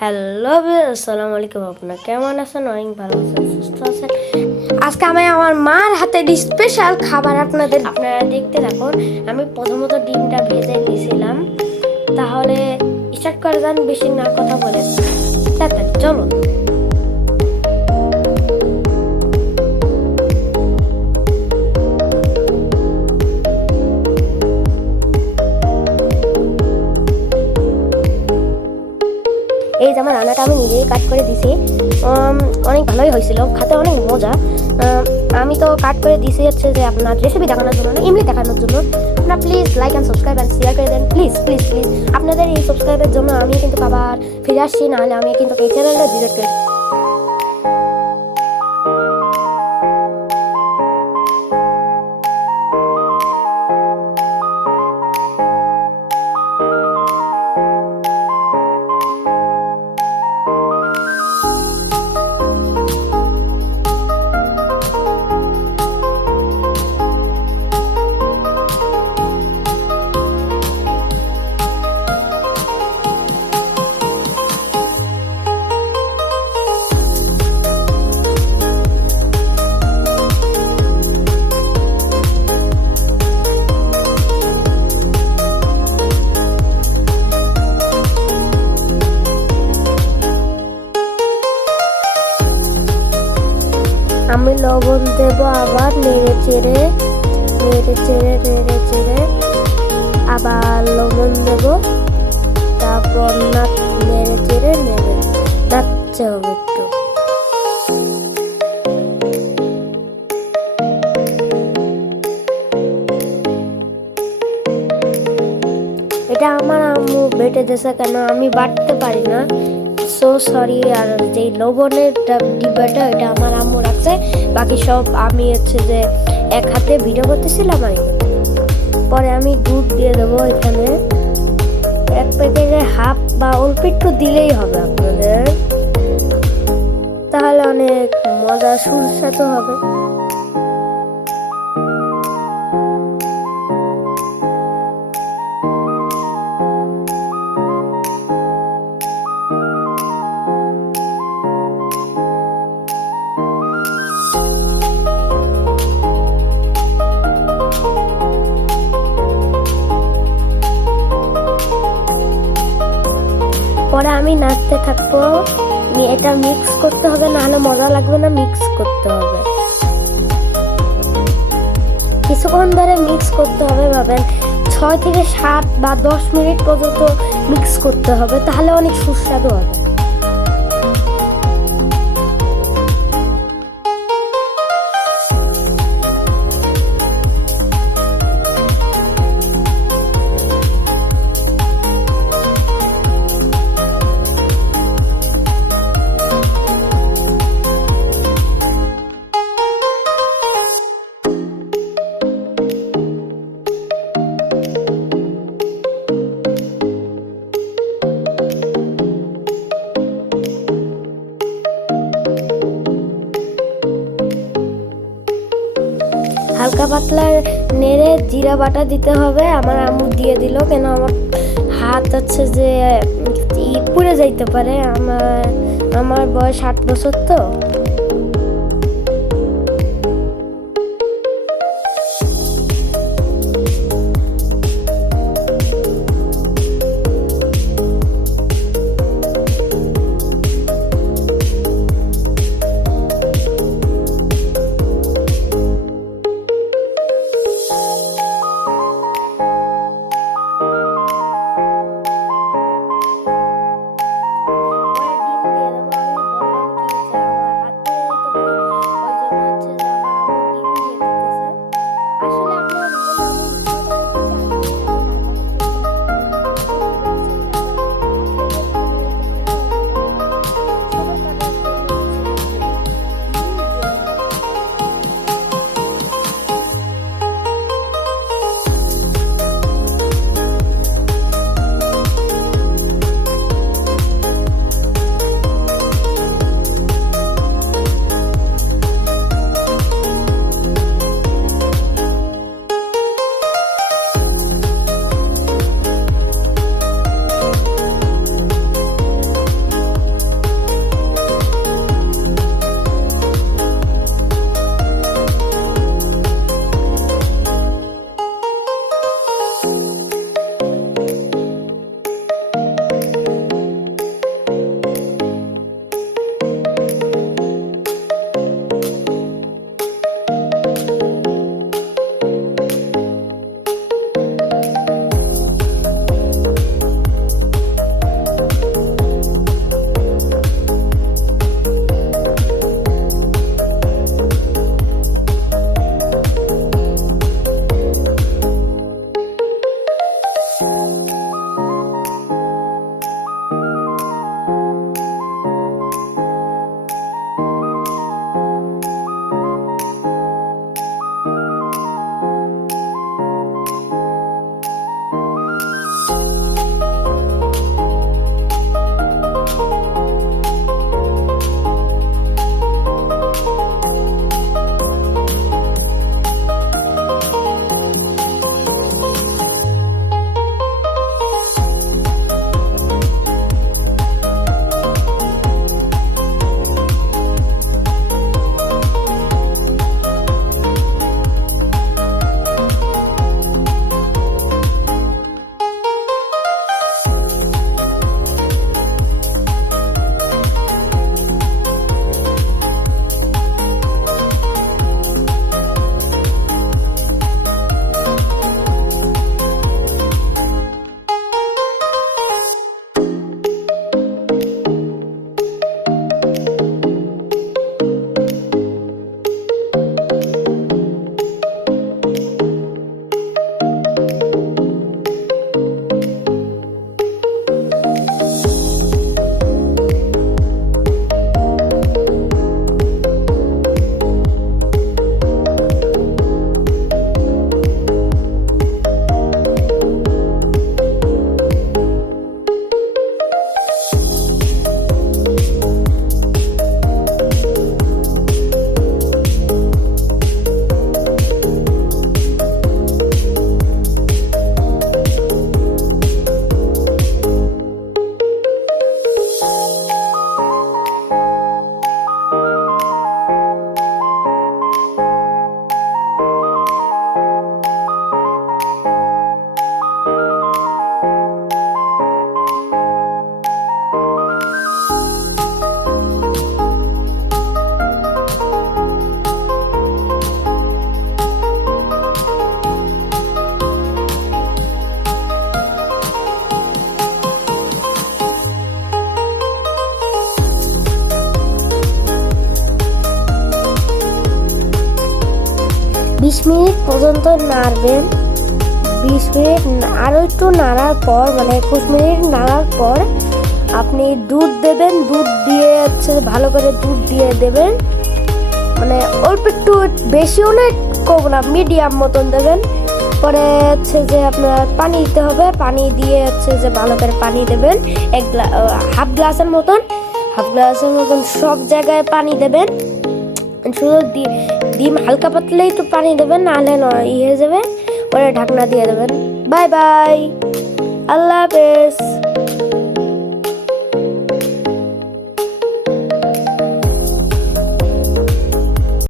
Hello আসসালামু আলাইকুম। আপনারা কেমন আছেন? অনেক ভালো আছেন, সুস্থ আছেন। আজকে আমি আমার মার হাতের স্পেশাল খাবার আপনারা দেখতে থাকুন। আমি প্রথমত ডিমটা ভেজে নিয়েছিলাম। তাহলে স্টার্ট করে যান, বেশি না কথা বলে তাড়াতাড়ি চলুন। এই যে আমার রান্নাটা আমি নিজেই কাট করে দিছি, অনেক ভালোই হয়েছিল, খেতে অনেক মজা। আমি তো কাট করে দিছি হচ্ছে যে আপনার রেসিপি দেখানোর জন্য না, এমনি দেখানোর জন্য। আপনারা please like and subscribe and share করে দেন, প্লিজ প্লিজ প্লিজ। আপনাদের এই সাবস্ক্রাইবের জন্য আমি কিন্তু আবার ফিরে আসছি, নাহলে আমি কিন্তু এই চ্যানেলটা ডিলিট করে। আমি লবণ দেব, আবার নেড়ে চেড়ে আবার লবণ দেব, তারপর নেড়ে চেড়ে নাড়তে হবে একটু। এটা আমার আম্মু বেটে দিয়েছে, কেন আমি বাটতে পারি না, সো সরি। আর যেই লবণের ডিব্বাটা এটা আমার আম্মু রাখছে, বাকি সব আমি হচ্ছে যে এক হাতে ভিডিও করতেছিলাম। আর পরে আমি দুধ দিয়ে দেবো এখানে, এক প্যাকেটে হাফ বা অল্প একটু দিলেই হবে আপনাদের, তাহলে অনেক মজা সুস্বাদু হবে। পরে আমি নাড়তে থাকবো, এটা মিক্স করতে হবে, নাহলে মজা লাগবে না, মিক্স করতে হবে কিছুক্ষণ ধরে, মিক্স করতে হবে। ভাবেন 6 থেকে 7 বা 10 মিনিট পর্যন্ত মিক্স করতে হবে, তাহলে অনেক সুস্বাদু হবে। হালকা পাতলা নেড়ে জিরা বাটা দিতে হবে। আমার আম্মু দিয়ে দিল, কেন আমার হাত হচ্ছে যে পুড়ে যাইতে পারে, আমার বয়স 8 বছর তো। 20 মিনিট পর্যন্ত নাড়বেন। 20 মিনিট আরও একটু নাড়ার পর, মানে 21 মিনিট নাড়ার পর আপনি দুধ দেবেন। দুধ দিয়ে ভালো করে দুধ দিয়ে দেবেন, মানে অল্প একটু, বেশিও না কম না, মিডিয়াম মতন দেবেন। পরে যে আপনার পানি দিতে হবে, পানি দিয়ে যে ভালো করে পানি দেবেন, হাফ গ্লাসের মতন সব জায়গায় পানি দেবেন। শুধু ডিম হালকা পাতলেই তো পানি দেবেন, নাহলে হয়ে যাবে। পরে ঢাকনা দিয়ে দেবেন। বাই বাই, আল্লাহ হাফেজ।